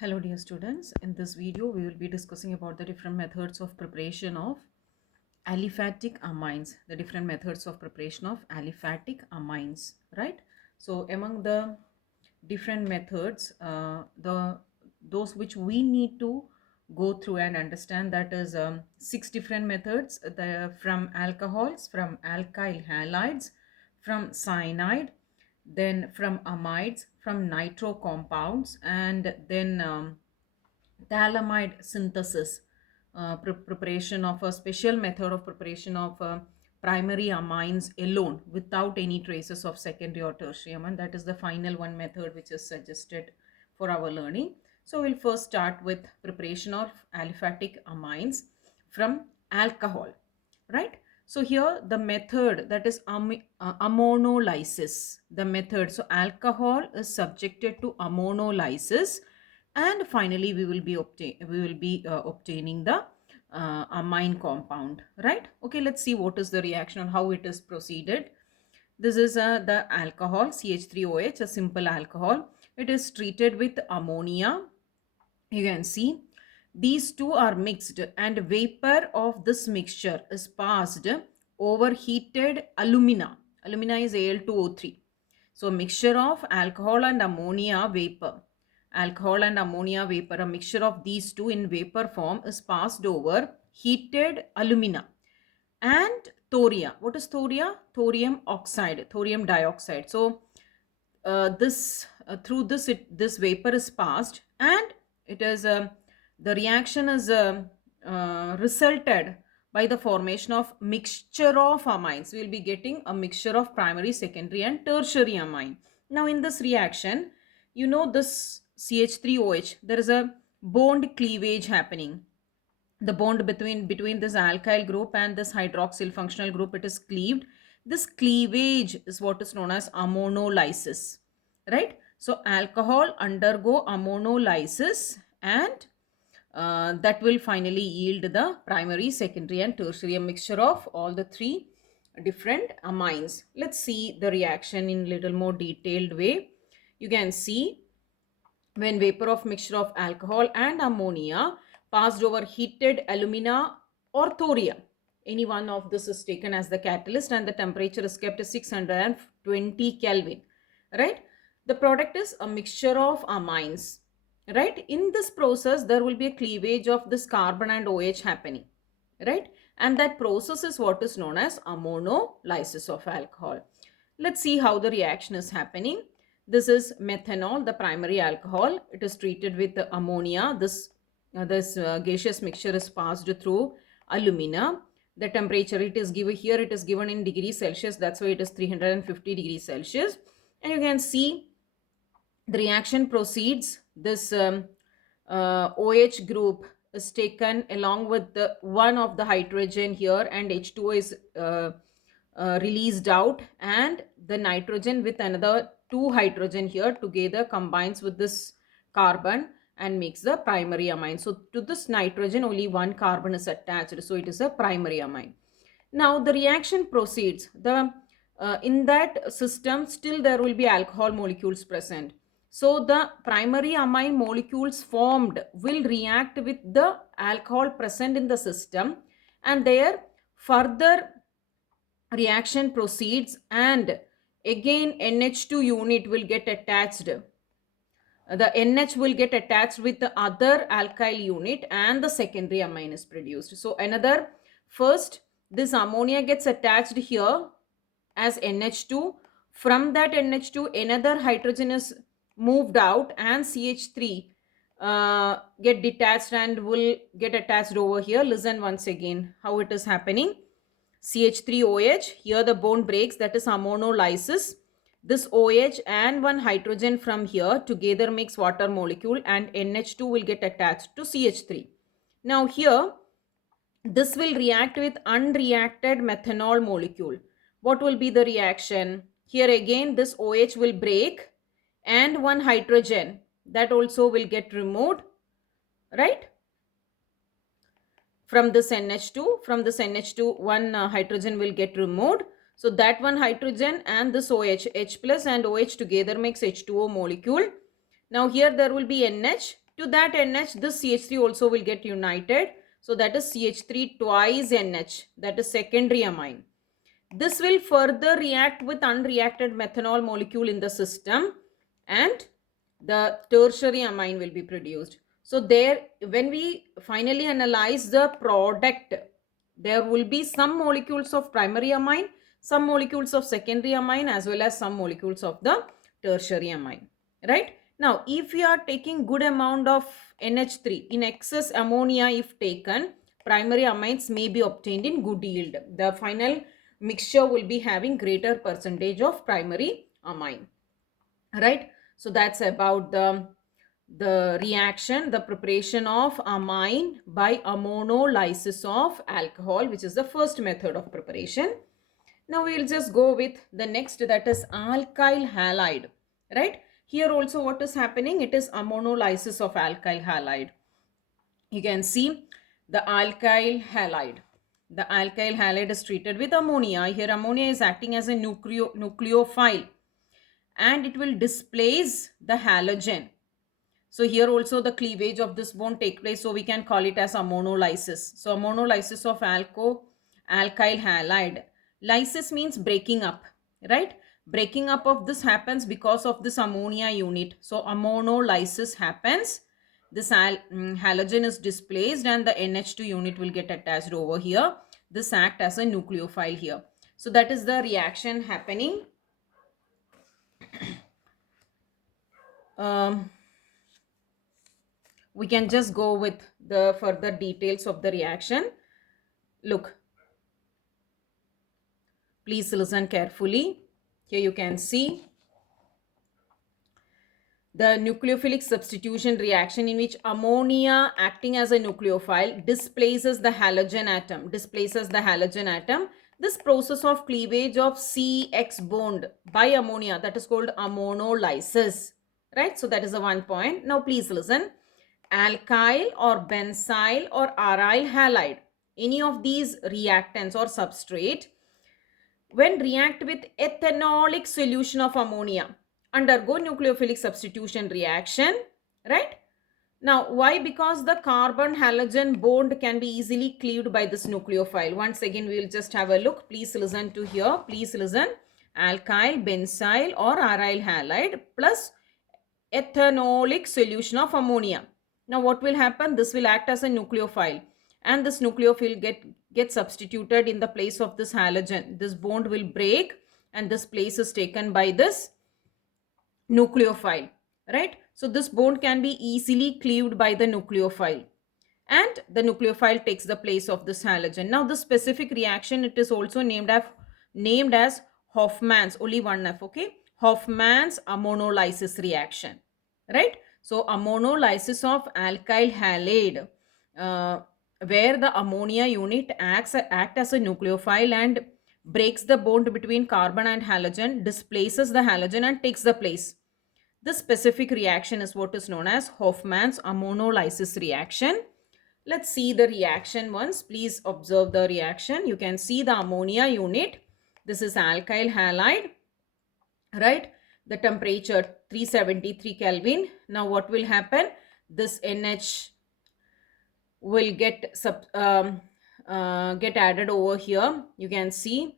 Hello dear students, in this video we will be discussing about the different methods of preparation of aliphatic amines, the different methods of preparation of aliphatic amines, right? So among the different methods, those which we need to go through and understand, that is six different methods, from alcohols, from alkyl halides, from cyanide, then from amides, from nitro compounds, and then phthalimide synthesis, preparation of a special method of preparation of primary amines alone without any traces of secondary or tertiary amine. That is the final one method which is suggested for our learning. So we'll first start with preparation of aliphatic amines from alcohol, right? So here the method, that is ammonolysis, the method. So alcohol is subjected to ammonolysis, and finally we will be obtaining the amine compound, right? Okay, let's see what is the reaction and how it is proceeded. This is the alcohol CH3OH, a simple alcohol. It is treated with ammonia. You can see these two are mixed, and vapor of this mixture is passed over heated alumina. Alumina is Al2O3. So mixture of alcohol and ammonia vapor. Alcohol and ammonia vapor, a mixture of these two in vapor form, is passed over heated alumina and thoria. What is thoria? Thorium oxide, thorium dioxide. So this through this this vapor is passed, and it is the reaction is resulted by the formation of mixture of amines. We will be getting a mixture of primary, secondary and tertiary amine. Now in this reaction, you know, this CH3OH, there is a bond cleavage happening. The bond between this alkyl group and this hydroxyl functional group, it is cleaved. This cleavage is what is known as ammonolysis, right? So alcohol undergo ammonolysis, and that will finally yield the primary, secondary and tertiary, a mixture of all the three different amines. Let's see the reaction in little more detailed way. You can see, when vapor of mixture of alcohol and ammonia passed over heated alumina or thoria, any one of this is taken as the catalyst, and the temperature is kept as 620 Kelvin, right? The product is a mixture of amines, right? In this process, there will be a cleavage of this carbon and OH happening, right? And that process is what is known as ammonolysis of alcohol. Let's see how the reaction is happening. This is methanol, the primary alcohol. It is treated with ammonia. This gaseous mixture is passed through alumina. The temperature it is given here, it is given in degrees Celsius. That's why it is 350 degrees Celsius. And you can see the reaction proceeds. This OH group is taken along with the one of the hydrogen here, and H2O is released out, and the nitrogen with another two hydrogen here together combines with this carbon and makes the primary amine. So to this nitrogen only one carbon is attached, so it is a primary amine. Now the reaction proceeds. In that system still there will be alcohol molecules present. So the primary amine molecules formed will react with the alcohol present in the system, and their further reaction proceeds, and again NH2 unit will get attached. The NH will get attached with the other alkyl unit, and the secondary amine is produced. So another, first this ammonia gets attached here as NH2. From that NH2 another hydrogen is moved out, and CH3 get detached and will get attached over here. Listen once again how it is happening. CH3OH, here the bond breaks, that is ammonolysis. This OH and one hydrogen from here together makes water molecule, and NH2 will get attached to CH3. Now here this will react with unreacted methanol molecule. What will be the reaction? Here again this OH will break, and one hydrogen that also will get removed, right? From this NH2 one hydrogen will get removed. So that one hydrogen and this OH, H plus and OH together makes H2O molecule. Now here there will be NH, To that NH, this CH3 also will get united. So that is CH3 twice NH, that is secondary amine. This will further react with unreacted methanol molecule in the system, and the tertiary amine will be produced. So there, when we finally analyze the product, there will be some molecules of primary amine, some molecules of secondary amine, as well as some molecules of the tertiary amine, right? Now, if we are taking good amount of NH3 in excess ammonia, if taken, primary amines may be obtained in good yield. The final mixture will be having greater percentage of primary amine, right? So that's about the reaction, the preparation of amine by ammonolysis of alcohol, which is the first method of preparation. Now we will just go with the next, that is alkyl halide, right? Here also what is happening, it is ammonolysis of alkyl halide. You can see the alkyl halide. The alkyl halide is treated with ammonia. Here ammonia is acting as a nucleophile, and it will displace the halogen. So here also the cleavage of this bond take place. So we can call it as ammonolysis. So ammonolysis of alkyl halide. Lysis means breaking up, right? Breaking up of this happens because of this ammonia unit. So ammonolysis happens. This halogen is displaced and the NH2 unit will get attached over here. This act as a nucleophile here. So that is the reaction happening. We can just go with the further details of the reaction. Look, please listen carefully. Here you can see the nucleophilic substitution reaction, in which ammonia acting as a nucleophile displaces the halogen atom. This process of cleavage of CX bond by ammonia, that is called ammonolysis, right? So that is the one point. Now please listen. Alkyl or benzyl or aryl halide, any of these reactants or substrate, when react with ethanolic solution of ammonia, undergo nucleophilic substitution reaction, right? Now, why? Because the carbon halogen bond can be easily cleaved by this nucleophile. Once again, we will just have a look. Please listen to here. Please listen. Alkyl, benzyl or aryl halide plus ethanolic solution of ammonia. Now, what will happen? This will act as a nucleophile, and this nucleophile get substituted in the place of this halogen. This bond will break and this place is taken by this nucleophile, right? So this bond can be easily cleaved by the nucleophile, and the nucleophile takes the place of this halogen. Now this specific reaction, it is also named as Hoffman's, only one F, okay? Hoffman's ammonolysis reaction, right? So ammonolysis of alkyl halide, where the ammonia unit act as a nucleophile and breaks the bond between carbon and halogen, displaces the halogen and takes the place. This specific reaction is what is known as Hoffman's ammonolysis reaction. Let's see the reaction once. Please observe the reaction. You can see the ammonia unit. This is alkyl halide, right? The temperature 373 Kelvin. Now what will happen? This NH will get added over here. You can see,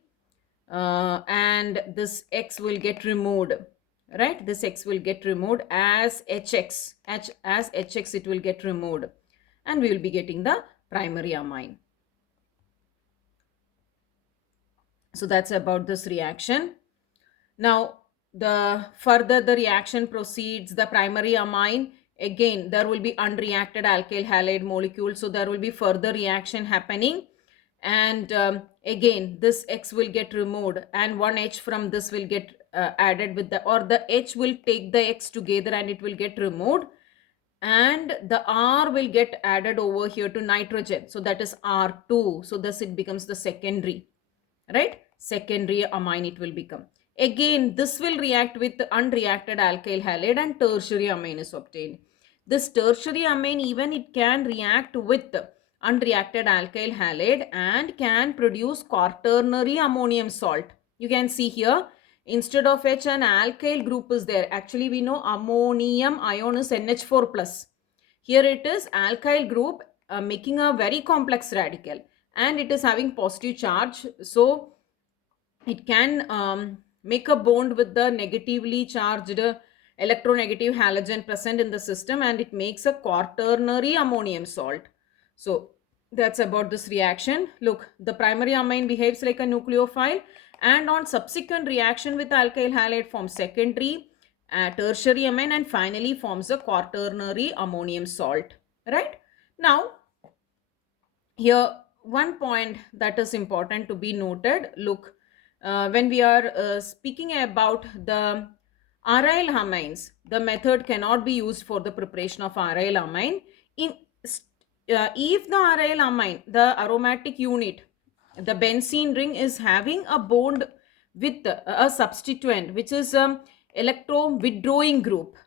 and this X will get removed, right? This X will get removed as HX. As HX it will get removed, and we will be getting the primary amine. So that's about this reaction. Now the further the reaction proceeds, the primary amine, again there will be unreacted alkyl halide molecule, so there will be further reaction happening, and again this X will get removed and one H from this will get added with the, or the H will take the X together and it will get removed, and the R will get added over here to nitrogen, so that is R2. So thus it becomes the secondary, right? Secondary amine it will become. Again this will react with the unreacted alkyl halide and tertiary amine is obtained. This tertiary amine, even it can react with unreacted alkyl halide and can produce quaternary ammonium salt. You can see here, instead of H, an alkyl group is there. Actually we know ammonium ion is NH4 plus. Here it is alkyl group making a very complex radical, and it is having positive charge, so it can make a bond with the negatively charged electronegative halogen present in the system, and it makes a quaternary ammonium salt. So that's about this reaction. Look, the primary amine behaves like a nucleophile, and on subsequent reaction with alkyl halide forms secondary, tertiary amine, and finally forms a quaternary ammonium salt. Right? Now, here one point that is important to be noted. Look, when we are speaking about the aryl amines, the method cannot be used for the preparation of aryl amine. In if the aryl amine, the aromatic unit, the benzene ring is having a bond with a substituent which is electro withdrawing group.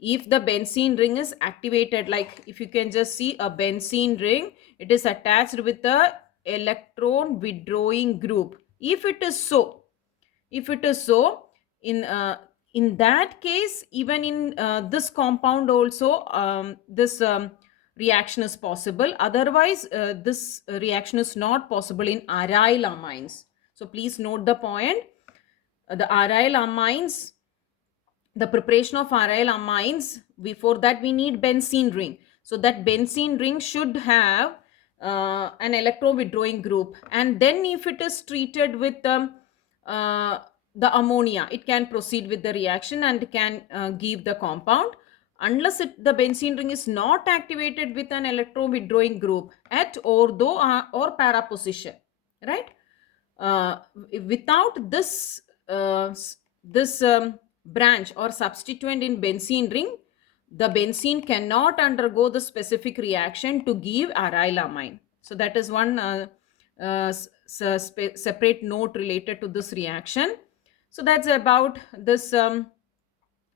If the benzene ring is activated, like if you can just see a benzene ring, it is attached with a electron withdrawing group. If it is so in that case, even in this compound also, this reaction is possible. Otherwise this reaction is not possible in aryl amines. So please note the point. The aryl amines, the preparation of aryl amines, before that we need benzene ring. So that benzene ring should have an electron withdrawing group, and then if it is treated with uh, the ammonia, it can proceed with the reaction and can give the compound. Unless the benzene ring is not activated with an electron withdrawing group at ortho or para position, right? Without this branch or substituent in benzene ring, the benzene cannot undergo the specific reaction to give aryl amine. So that is one separate note related to this reaction. So that's about this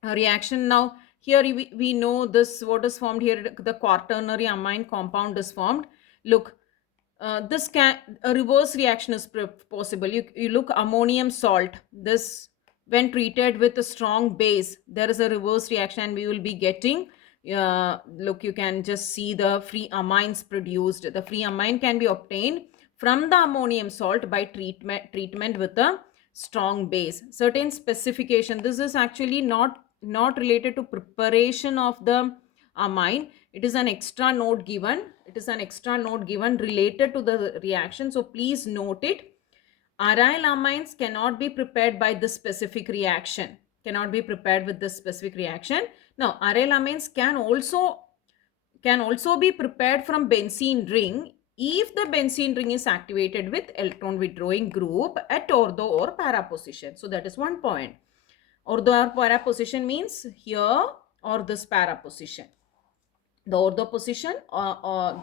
reaction. Now here we know this, what is formed here, the quaternary amine compound is formed. Look, this can, a reverse reaction is possible. You look, ammonium salt, this when treated with a strong base, there is a reverse reaction and we will be getting, look, you can just see the free amines produced. The free amine can be obtained from the ammonium salt by treatment with a strong base. Certain specification, this is actually not related to preparation of the amine. It is an extra note given. It is an extra note given related to the reaction. So please note it. Aryl amines cannot be prepared by this specific reaction. Cannot be prepared with this specific reaction. Now, aryl amines can also be prepared from benzene ring if the benzene ring is activated with electron withdrawing group at ortho or para position. So that is one point. Ortho or para position means here or this para position. The ortho position or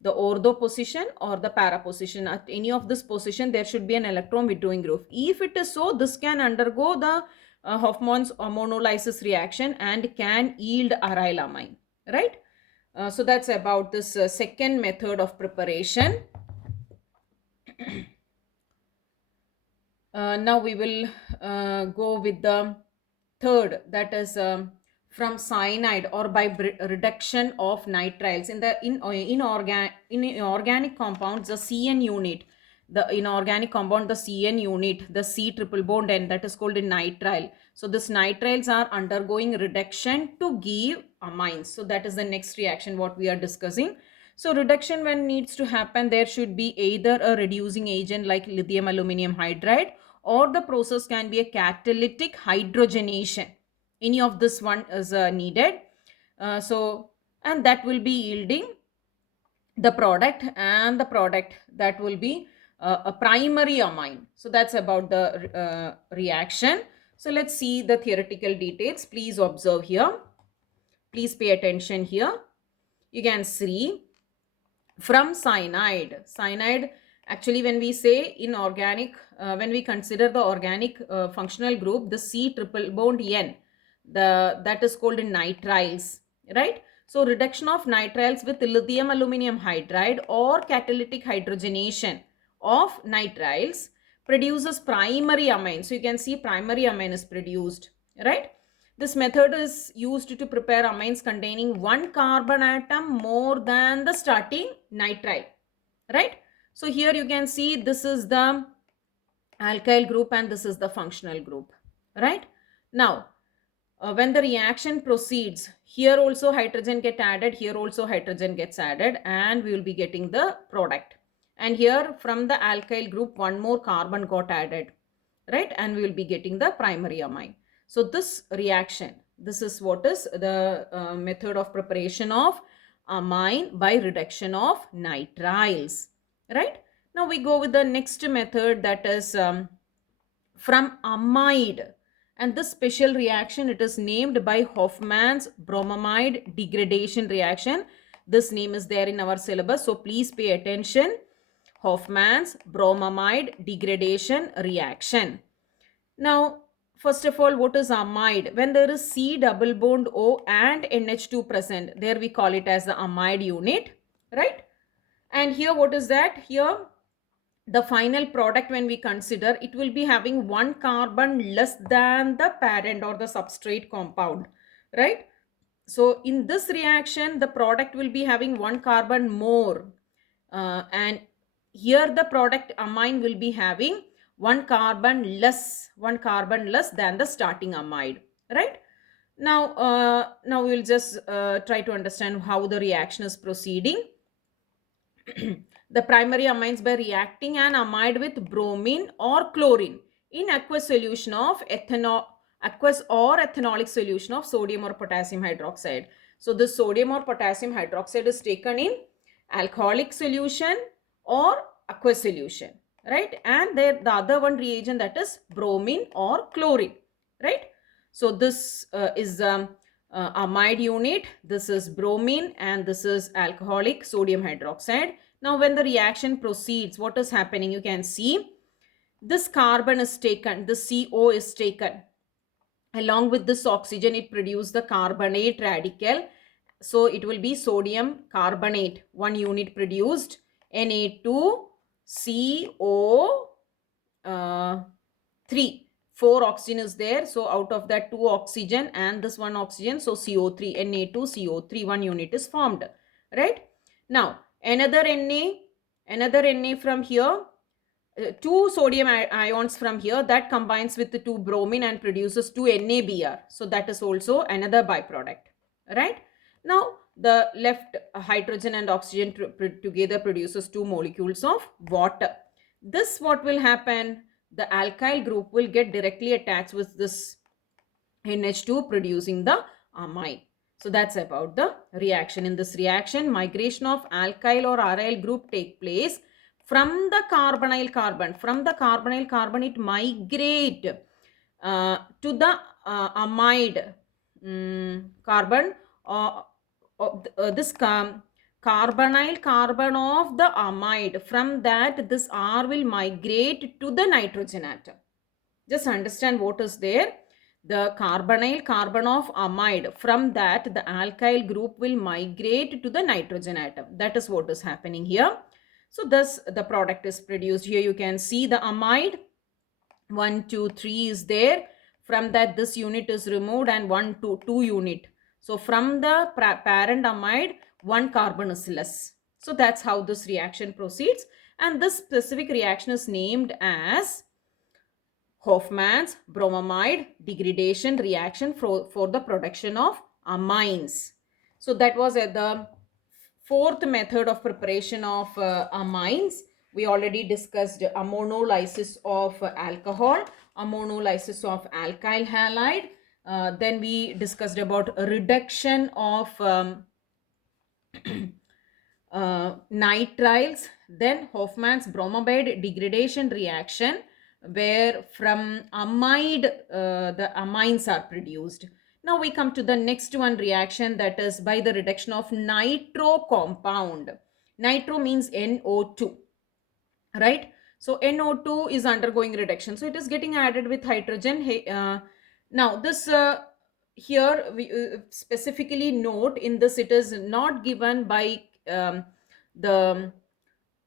the ortho position or the para position, at any of this position there should be an electron withdrawing group. If it is so, this can undergo the Hofmann's ammonolysis reaction and can yield aryl amine, right? So that's about this second method of preparation. Now we will go with the third, that is from cyanide or by reduction of nitriles in the inorganic compounds, the CN unit, the inorganic compound, the CN unit, the C triple bond N, that is called a nitrile. So this nitriles are undergoing reduction to give amines. So that is the next reaction what we are discussing. So reduction when needs to happen, there should be either a reducing agent like lithium aluminum hydride, or the process can be a catalytic hydrogenation. Any of this one is needed. And that will be yielding the product, and the product that will be a primary amine. So that's about the reaction. So let's see the theoretical details. Please observe here. Please pay attention here. You can see from cyanide. Cyanide, actually when we say inorganic, when we consider the organic functional group, the C triple bond N, that is called nitriles, right? So reduction of nitriles with lithium aluminum hydride or catalytic hydrogenation of nitriles produces primary amine. So you can see primary amine is produced, right? This method is used to prepare amines containing one carbon atom more than the starting nitrile, right? So here you can see this is the alkyl group and this is the functional group, right? Now, when the reaction proceeds, here also hydrogen get added, here also hydrogen gets added, and we will be getting the product. And here from the alkyl group, one more carbon got added, right? And we will be getting the primary amine. So this reaction, this is what is the method of preparation of amine by reduction of nitriles, right? Now we go with the next method, that is from amide, and this special reaction, it is named by Hofmann's bromamide degradation reaction. This name is there in our syllabus, so please pay attention. Hofmann's bromamide degradation reaction. Now, first of all, what is amide? When there is C double bond O and NH2 present, there we call it as the amide unit, right? And here what is that? Here the final product, when we consider, it will be having one carbon less than the parent or the substrate compound, right? So in this reaction, the product will be having one carbon more, and here the product amine will be having one carbon less than the starting amide, right? Now we'll just try to understand how the reaction is proceeding. The primary amines by reacting an amide with bromine or chlorine in aqueous solution of aqueous or ethanolic solution of sodium or potassium hydroxide. So the sodium or potassium hydroxide is taken in alcoholic solution or aqueous solution, right? And there the other one reagent, that is bromine or chlorine, right? So this is amide unit, this is bromine, and this is alcoholic sodium hydroxide. Now when the reaction proceeds, what is happening? You can see this carbon is taken, the CO is taken. Along with this oxygen, it produces the carbonate radical. So it will be sodium carbonate, one unit produced, Na2CO 3. 4 oxygen is there, so out of that 2 oxygen and this one oxygen, so CO3, Na2CO3, one unit is formed, right? Now another Na from here, 2 sodium ions from here, that combines with the 2 bromine and produces 2 NaBr, so that is also another byproduct, right? Now the left hydrogen and oxygen together produces 2 molecules of water. This what will happen? The alkyl group will get directly attached with this NH2, producing the amine. So that's about the reaction. In this reaction, migration of alkyl or aryl group take place from the carbonyl carbon. It migrate to the amide carbon, this carbonyl carbon of the amide. From that, this R will migrate to the nitrogen atom. Just understand what is there. The carbonyl carbon of amide, from that the alkyl group will migrate to the nitrogen atom. That is what is happening here. So thus the product is produced. Here you can see the amide 1, 2, 3 is there. From that this unit is removed and 1, 2, 2 unit. So from the parent amide, one carbon is less. So that's how this reaction proceeds, and this specific reaction is named as Hofmann's bromamide degradation reaction for the production of amines. So that was the fourth method of preparation of amines. We already discussed ammonolysis of alcohol, ammonolysis of alkyl halide. Then we discussed about reduction of nitriles, then Hofmann's bromamide degradation reaction, where from amide the amines are produced. Now we come to the next one reaction, that is by the reduction of nitro compound. Nitro means NO2, right? So NO2 is undergoing reduction, so it is getting added with hydrogen. Now this here we specifically note in this, it is not given by the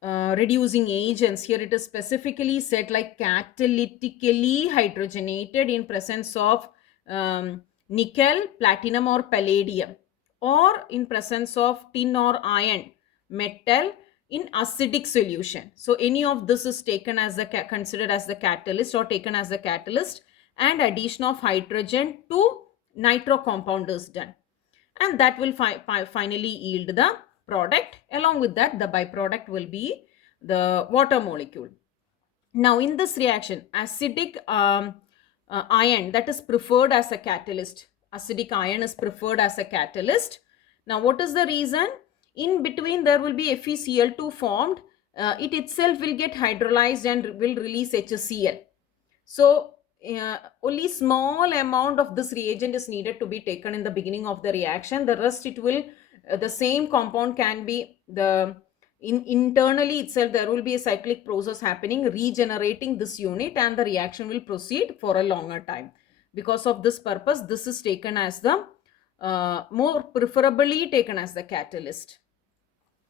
reducing agents. Here it is specifically said like catalytically hydrogenated in presence of nickel, platinum or palladium, or in presence of tin or iron, metal in acidic solution. So any of this is taken as the considered as the catalyst or taken as the catalyst, and addition of hydrogen to nitro compound is done, and that will finally yield the product. Along with that, the byproduct will be the water molecule. Now in this reaction, acidic iron, that is preferred as a catalyst. Acidic iron is preferred as a catalyst. Now what is the reason? In between there will be FeCl2 formed. It itself will get hydrolyzed and will release HCl. So only small amount of this reagent is needed to be taken in the beginning of the reaction. The rest it will, the same compound can be the internally itself, there will be a cyclic process happening, regenerating this unit, and the reaction will proceed for a longer time. Because of this purpose, this is taken as the more preferably taken as the catalyst,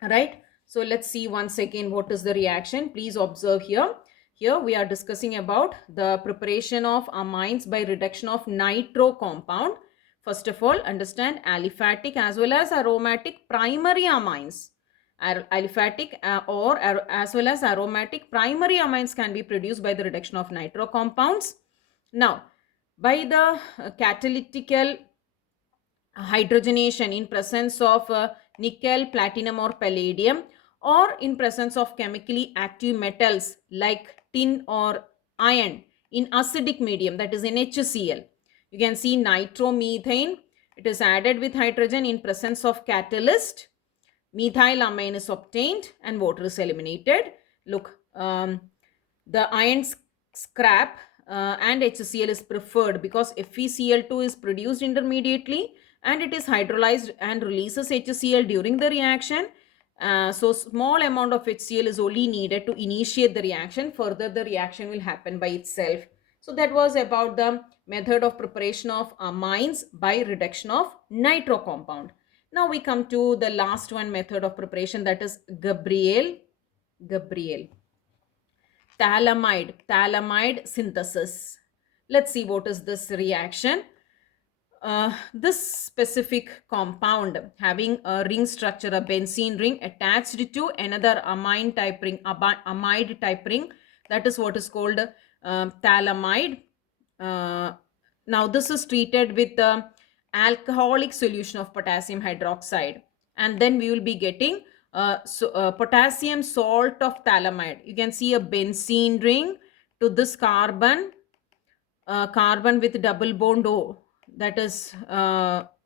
right? So let's see once again what is the reaction. Please observe here. Here we are discussing about the preparation of amines by reduction of nitro compound. First of all, understand aliphatic as well as aromatic primary amines. Aliphatic or as well as aromatic primary amines can be produced by the reduction of nitro compounds. Now, by the catalytical hydrogenation in presence of nickel, platinum or palladium, or in presence of chemically active metals like tin or iron in acidic medium, that is in HCl. You can see nitromethane, it is added with hydrogen in presence of catalyst. Methylamine is obtained and water is eliminated. Look, the iron scrap and HCl is preferred because FeCl2 is produced intermediately and it is hydrolyzed and releases HCl during the reaction. So small amount of HCl is only needed to initiate the reaction. Further, the reaction will happen by itself. So that was about the method of preparation of amines by reduction of nitro compound. Now we come to the last one method of preparation, that is Gabriel phthalimide synthesis. Let's see what is this reaction. This specific compound having a ring structure, a benzene ring attached to another amine type ring, amide type ring, that is what is called phthalimide. Now this is treated with the alcoholic solution of potassium hydroxide, and then we will be getting potassium salt of phthalimide. You can see a benzene ring to this carbon, carbon with double bond O, that is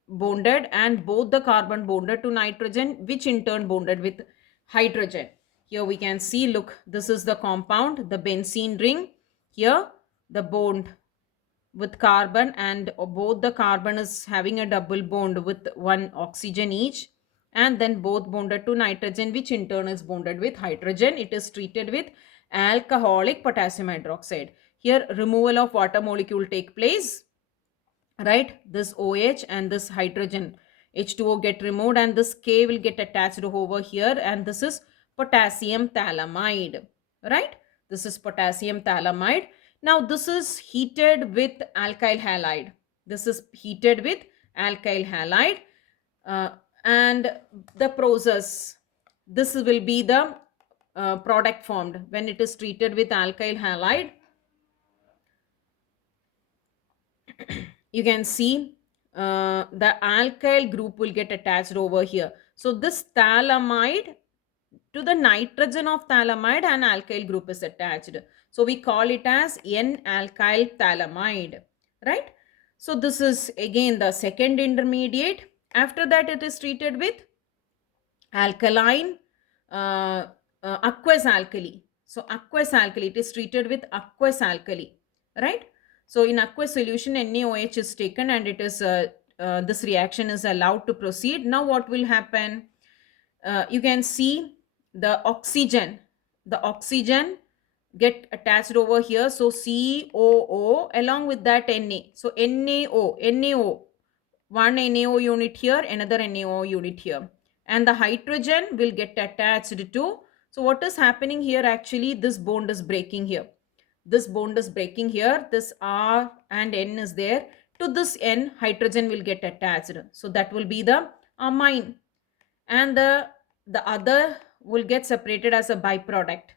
bonded, and both the carbon bonded to nitrogen, which in turn bonded with hydrogen. Here we can see, look, this is the compound, the benzene ring. Here the bond with carbon, and both the carbon is having a double bond with one oxygen each, and then both bonded to nitrogen, which in turn is bonded with hydrogen. It is treated with alcoholic potassium hydroxide. Here removal of water molecule take place, right? This OH and this hydrogen H2O get removed, and this K will get attached over here, and this is potassium phthalimide, right? This is potassium phthalimide. Now this is heated with alkyl halide. This is heated with alkyl halide, and the process, this will be the product formed when it is treated with alkyl halide. You can see the alkyl group will get attached over here. So this phthalimide, to the nitrogen of phthalimide, an alkyl group is attached. So we call it as N-alkyl phthalimide, right? So this is again the second intermediate. After that it is treated with alkaline, aqueous alkali. So aqueous alkali, it is treated with aqueous alkali, right? So in aqueous solution, NaOH is taken, and it is this reaction is allowed to proceed. Now what will happen? You can see the oxygen get attached over here. So COO along with that Na. So NaO, one NaO unit here, another NaO unit here, and the hydrogen will get attached to. So what is happening here? Actually, this bond is breaking here. This bond is breaking here. This R and N is there. To this N, hydrogen will get attached. So that will be the amine. And the other will get separated as a byproduct.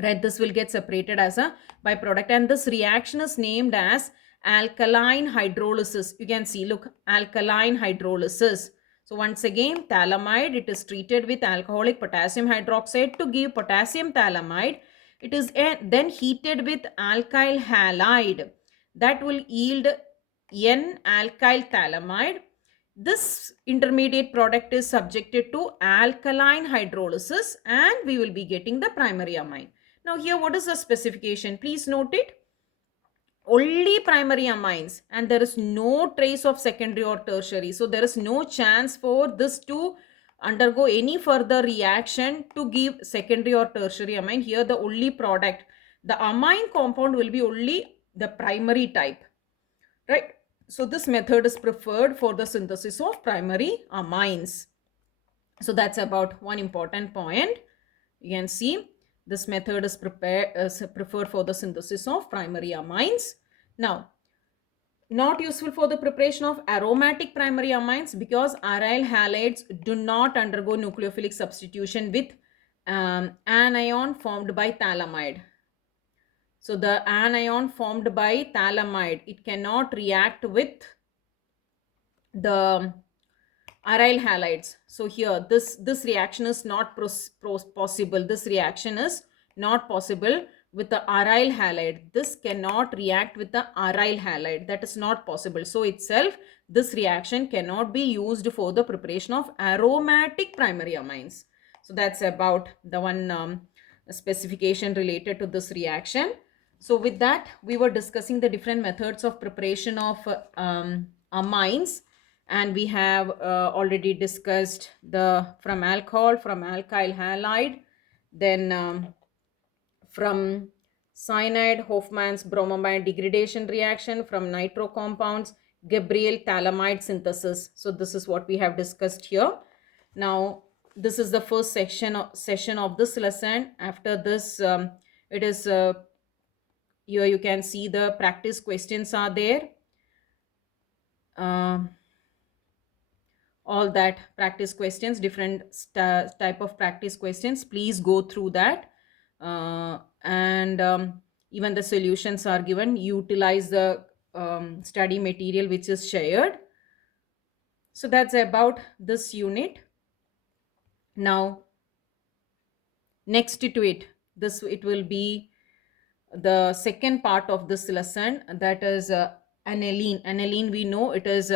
Right, this will get separated as a byproduct, and this reaction is named as alkaline hydrolysis. You can see, look, alkaline hydrolysis. So once again, phthalimide, it is treated with alcoholic potassium hydroxide to give potassium phthalimide. It is then heated with alkyl halide that will yield N alkyl phthalimide. This intermediate product is subjected to alkaline hydrolysis and we will be getting the primary amine. Now here, what is the specification? Please note it. Only primary amines, and there is no trace of secondary or tertiary. So there is no chance for this to undergo any further reaction to give secondary or tertiary amine. Here the only product, the amine compound will be only the primary type, right? So this method is preferred for the synthesis of primary amines. So that's about one important point. You can see this method is preferred for the synthesis of primary amines. Now, not useful for the preparation of aromatic primary amines because aryl halides do not undergo nucleophilic substitution with anion formed by phthalimide. So the anion formed by phthalimide, it cannot react with the aryl halides. So here this reaction is not possible. This reaction is not possible with the aryl halide. This cannot react with the aryl halide. That is not possible. So itself, this reaction cannot be used for the preparation of aromatic primary amines. So that's about the one specification related to this reaction. So with that, we were discussing the different methods of preparation of amines, and we have already discussed the from alcohol, from alkyl halide, then from cyanide, Hofmann's bromamide degradation reaction, from nitro compounds, Gabriel phthalimide synthesis. So this is what we have discussed here. Now this is the first session of this lesson. After this, it is here you can see the practice questions are there. All that practice questions, different type of practice questions, please go through that, and even the solutions are given. Utilize the study material which is shared. So that's about this unit. Now next to it, it will be the second part of this lesson, that is aniline. Aniline, we know it is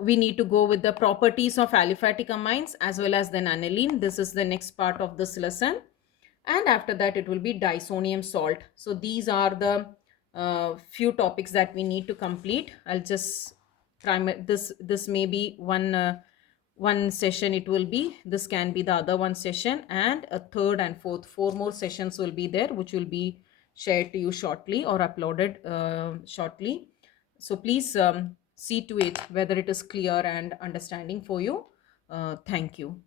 we need to go with the properties of aliphatic amines as well as then aniline. This is the next part of this lesson, and after that it will be disonium salt. So these are the few topics that we need to complete. I'll just try this may be one session. It will be, this can be the other one session, and a third and four more sessions will be there, which will be shared to you shortly or uploaded shortly. So please see to it whether it is clear and understanding for you. Thank you.